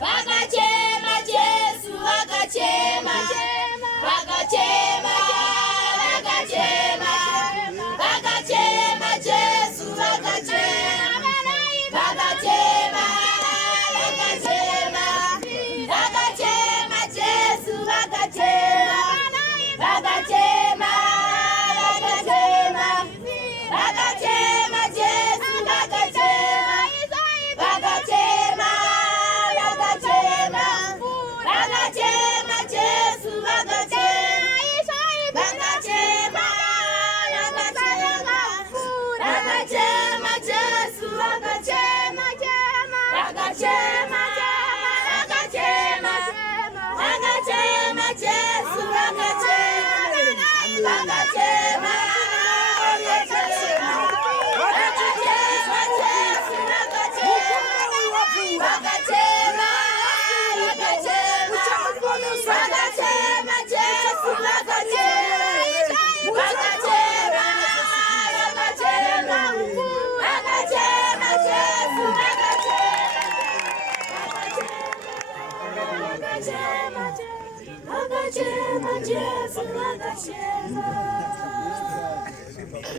vakachema Jesu vakachema vakachema vakachema vakachema Jesu vakachema vakachema vakachema vakachema Jesu vakachema vakachema vakachema vakachema Jesu vakachema vakachema vakachema vakachema Jesu vakachema vakachema vakachema vakachema Jesu vakachema vakachema vakachema vakachema Jesu vakachema vakachema Jesu,